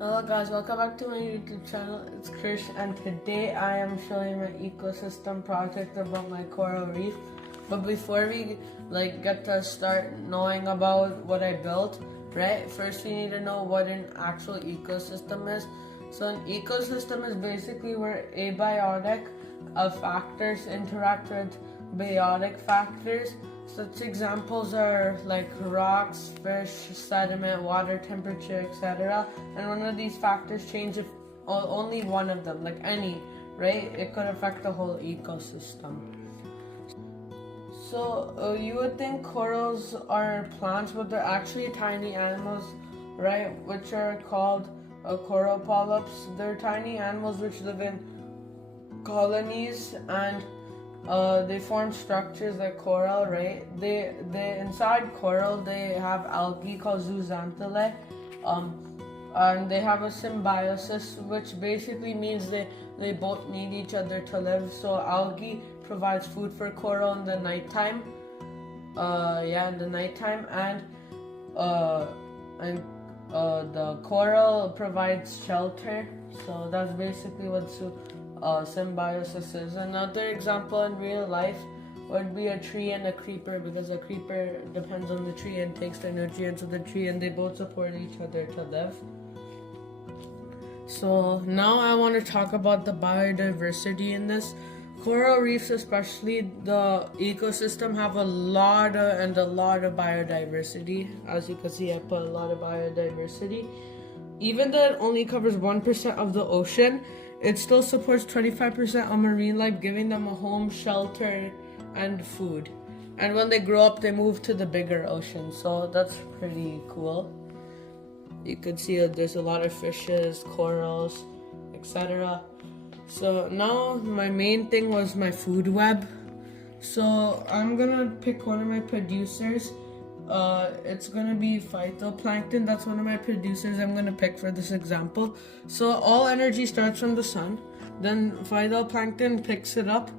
Hello guys, welcome back to my YouTube channel. It's Krish and today I am showing my ecosystem project about my coral reef. But before we get to start knowing about what I built, right? First we need to know what an actual ecosystem is. So an ecosystem is basically where abiotic factors interact with biotic factors. Such examples are like rocks, fish, sediment, water temperature, etc. And one of these factors change if only one of them, like any, right? It could affect the whole ecosystem. So you would think corals are plants, but they're actually tiny animals, right? Which are called coral polyps. They're tiny animals which live in colonies and they form structures like coral, right? They inside coral they have algae called zooxanthellae, and they have a symbiosis, which basically means they both need each other to live. So algae provides food for coral in the nighttime. In the nighttime, and the coral provides shelter. So that's basically what symbiosis is. Another example in real life would be a tree and a creeper, because a creeper depends on the tree and takes the nutrients of the tree, and they both support each other to live. So now I want to talk about the biodiversity in this. Coral reefs, especially the ecosystem, have a lot of biodiversity. As you can see, I put a lot of biodiversity. Even though it only covers 1% of the ocean, it still supports 25% of marine life, giving them a home, shelter, and food. And when they grow up, they move to the bigger ocean, so that's pretty cool. You can see that there's a lot of fishes, corals, etc. So now my main thing was my food web. So I'm gonna pick one of my producers. It's gonna be phytoplankton. That's one of my producers I'm gonna pick for this example. So all energy starts from the sun. Then phytoplankton picks it up,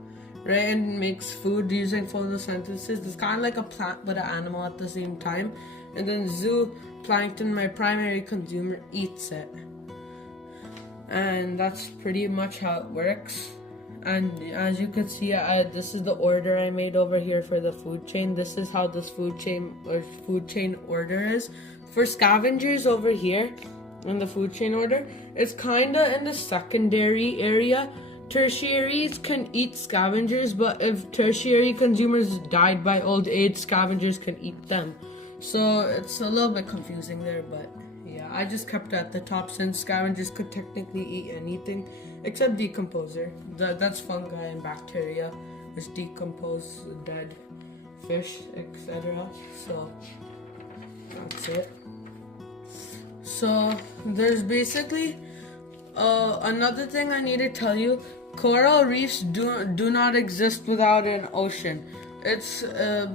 right, and makes food using photosynthesis. It's kind of like a plant but an animal at the same time. And then zooplankton, my primary consumer, eats it. And that's pretty much how it works. And as you can see, this is the order I made over here for the food chain. This is how this food chain order is. For scavengers over here in the food chain order, it's kinda in the secondary area. Tertiaries can eat scavengers, but if tertiary consumers died by old age, scavengers can eat them. So it's a little bit confusing there, but yeah, I just kept it at the top since scavengers could technically eat anything except decomposer. That's fungi and bacteria which decompose dead fish, etc. So that's it. So there's basically another thing I need to tell you. Coral reefs do not exist without an ocean. It's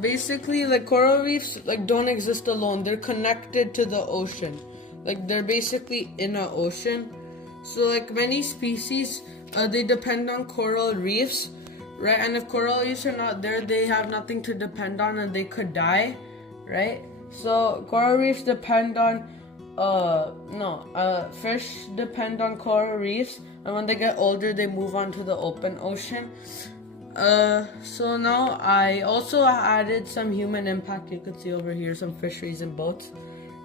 basically like coral reefs don't exist alone. They're connected to the ocean. They're basically in an ocean. So many species, they depend on coral reefs, right? And if coral reefs are not there, they have nothing to depend on and they could die, right? So coral reefs depend on, fish depend on coral reefs, and when they get older, they move on to the open ocean. So now I also added some human impact. You could see over here some fisheries and boats,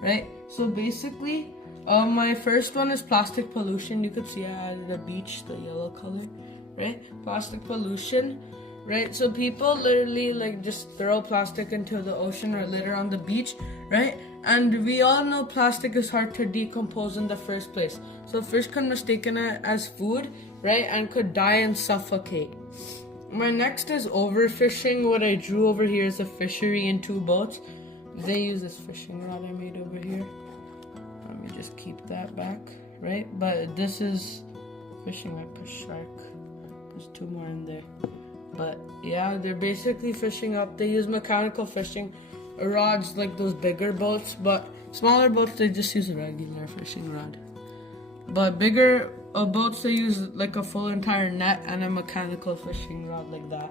right? So basically, my first one is plastic pollution. You could see I added a beach, the yellow color, right? Plastic pollution, right? So people literally just throw plastic into the ocean or litter on the beach, right? And we all know plastic is hard to decompose in the first place. So fish could mistaken it as food, right? And could die and suffocate. My next is overfishing. What I drew over here is a fishery and 2 boats. They use this fishing rod I made over here. Let me just keep that back, right? But this is fishing like a shark. There's 2 more in there. But yeah, they're basically fishing up. They use mechanical fishing rods like those bigger boats, but smaller boats they just use a regular fishing rod. But bigger boats they use like a full entire net and a mechanical fishing rod like that.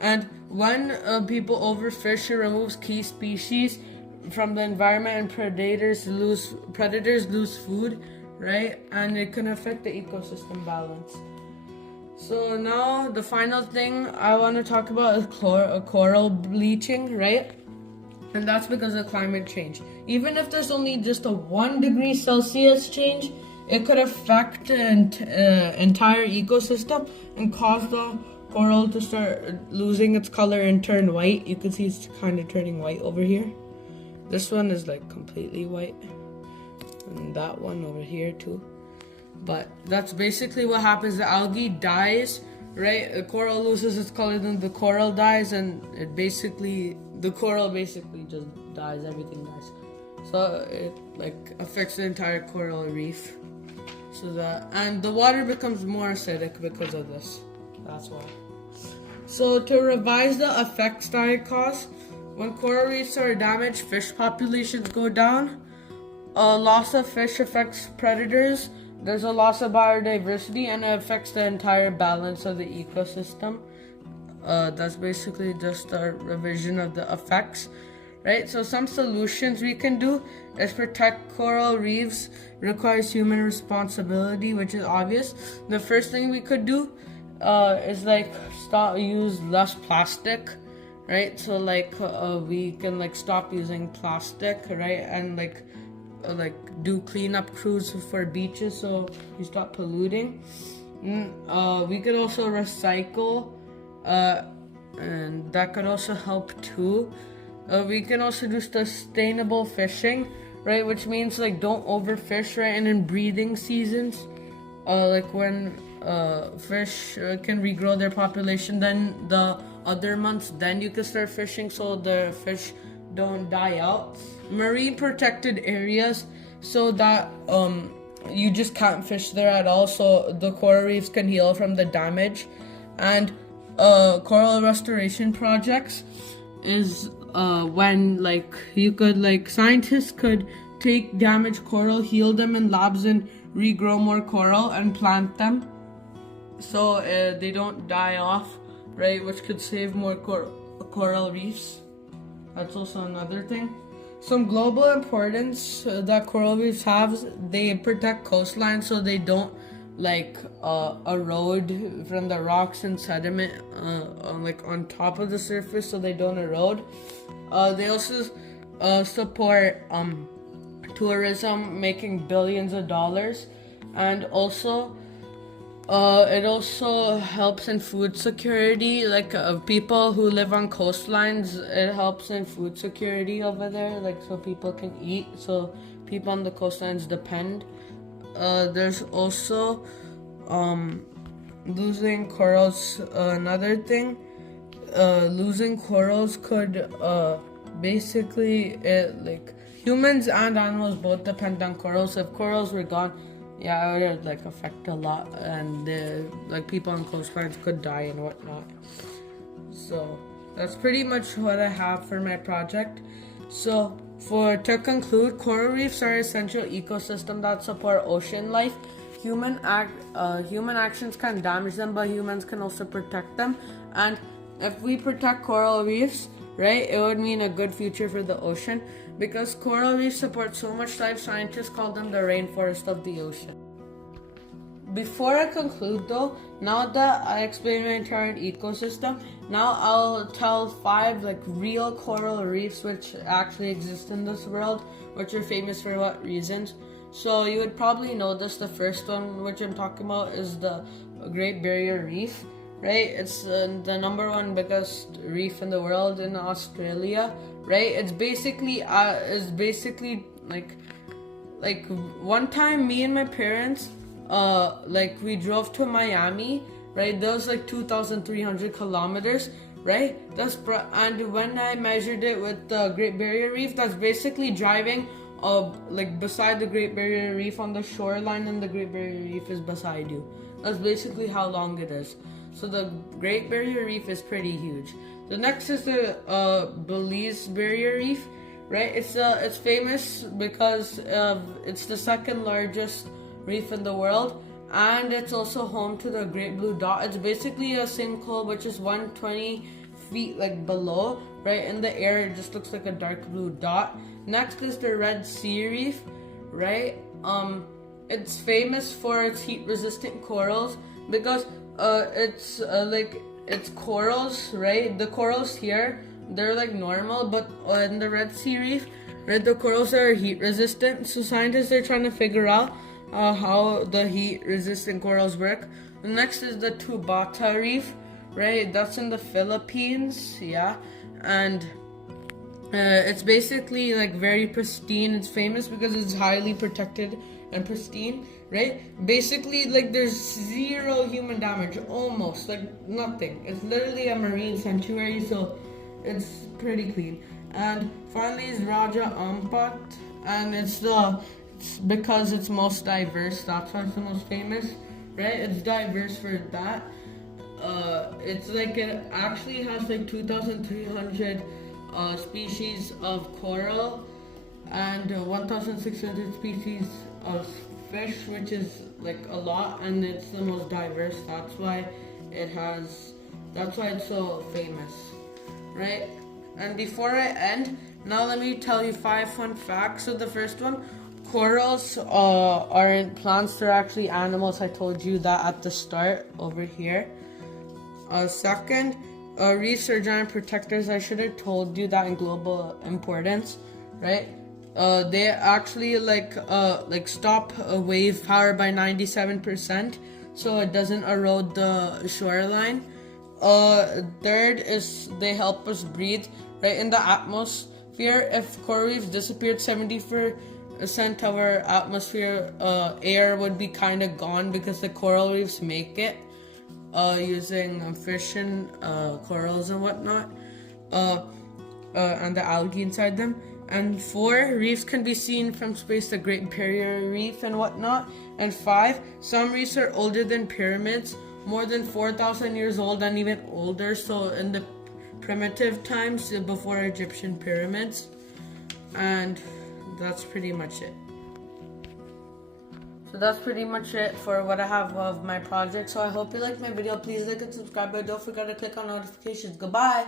And when people overfish, it removes key species from the environment, and predators lose food, right? And it can affect the ecosystem balance. So now the final thing I want to talk about is coral bleaching, right? And that's because of climate change. Even if there's only just a 1 degree Celsius change, it could affect the entire ecosystem and cause the coral to start losing its color and turn white. You can see it's kind of turning white over here. This one is like completely white. And that one over here too. But that's basically what happens. The algae dies, right? The coral loses its color, then the coral dies, and the coral basically just dies. Everything dies. So it like affects the entire coral reef. And the water becomes more acidic because of this. That's why. So to revise the effects that it causes, when coral reefs are damaged, fish populations go down. Loss of fish affects predators. There's a loss of biodiversity, and it affects the entire balance of the ecosystem. That's basically just a revision of the effects, right? So some solutions we can do is protect coral reefs. Requires human responsibility, which is obvious. The first thing we could do is like use less plastic, right? So like we can like stop using plastic, right? And like do cleanup crews for beaches so we stop polluting. We could also recycle, and that could also help too. We can also do sustainable fishing, right? Which means like don't overfish, right? And in breeding seasons, like when fish can regrow their population, then the other months, then you can start fishing so the fish don't die out. Marine protected areas, so that you just can't fish there at all, so the coral reefs can heal from the damage. And coral restoration projects is when like you could like scientists could take damaged coral, heal them in labs, and regrow more coral and plant them so they don't die off, right? Which could save more coral reefs. That's also another thing. Some global importance that coral reefs have, they protect coastlines so they don't like erode from the rocks and sediment like on top of the surface, so they don't erode. They also support tourism, making billions of dollars, and also it also helps in food security, like people who live on coastlines. It helps in food security over there, like so people can eat, so people on the coastlines depend. There's also losing corals. Another thing, losing corals could basically like humans and animals both depend on corals. If corals were gone, yeah, it would like affect a lot, and like people on coastlines could die and whatnot. So that's pretty much what I have for my project. So to conclude, coral reefs are essential ecosystem that support ocean life. Human actions can damage them, but humans can also protect them. And if we protect coral reefs, right, it would mean a good future for the ocean. Because coral reefs support so much life, scientists call them the rainforest of the ocean. Before I conclude though, now that I explained my entire ecosystem, now I'll tell 5 like real coral reefs which actually exist in this world, which are famous for what reasons. So you would probably know this. The first one which I'm talking about is the Great Barrier Reef, right? It's the number 1 biggest reef in the world in Australia, right? It's basically like one time me and my parents like we drove to Miami, right? That was like 2,300 kilometers, right? And when I measured it with the Great Barrier Reef, that's basically driving like beside the Great Barrier Reef on the shoreline, and the Great Barrier Reef is beside you. That's basically how long it is. So the Great Barrier Reef is pretty huge. The next is the Belize Barrier Reef, right? It's famous because it's the 2nd largest reef in the world, and it's also home to the Great Blue Dot. It's basically a sinkhole which is 120 feet like below, right? In the air, it just looks like a dark blue dot. Next is the Red Sea Reef, right? it's famous for its heat-resistant corals because it's corals, right? The corals here, they're like normal, but in the Red Sea Reef, right, the corals are heat-resistant. So scientists are trying to figure out how the heat-resistant corals work. The next is the Tubata Reef, right? That's in the Philippines, yeah, and it's basically like very pristine. It's famous because it's highly protected and pristine, right? Basically, like there's zero human damage, almost like nothing. It's literally a marine sanctuary, so it's pretty clean. And finally is Raja Ampat, and it's because it's most diverse. That's why it's the most famous, right? It's diverse for that. It's like it actually has like 2,300 species of coral and 1,600 species of fish, which is like a lot, and it's the most diverse. That's why it's so famous, right? And before I end, now let me tell you 5 fun facts. So the first one, corals aren't plants, they're actually animals. I told you that at the start over here. Second, reefs are giant protectors. I should have told you that in global importance, right? They actually stop a wave power by 97%, so it doesn't erode the shoreline. Third is they help us breathe, right? In the atmosphere, if coral reefs disappeared, 70% of our atmosphere air would be kind of gone because the coral reefs make it using fish and corals and whatnot, and the algae inside them. And 4, reefs can be seen from space, the Great Barrier Reef and whatnot. And 5, some reefs are older than pyramids, more than 4,000 years old and even older. So in the primitive times before Egyptian pyramids. And that's pretty much it. So that's pretty much it for what I have of my project. So I hope you liked my video. Please like and subscribe, but don't forget to click on notifications. Goodbye.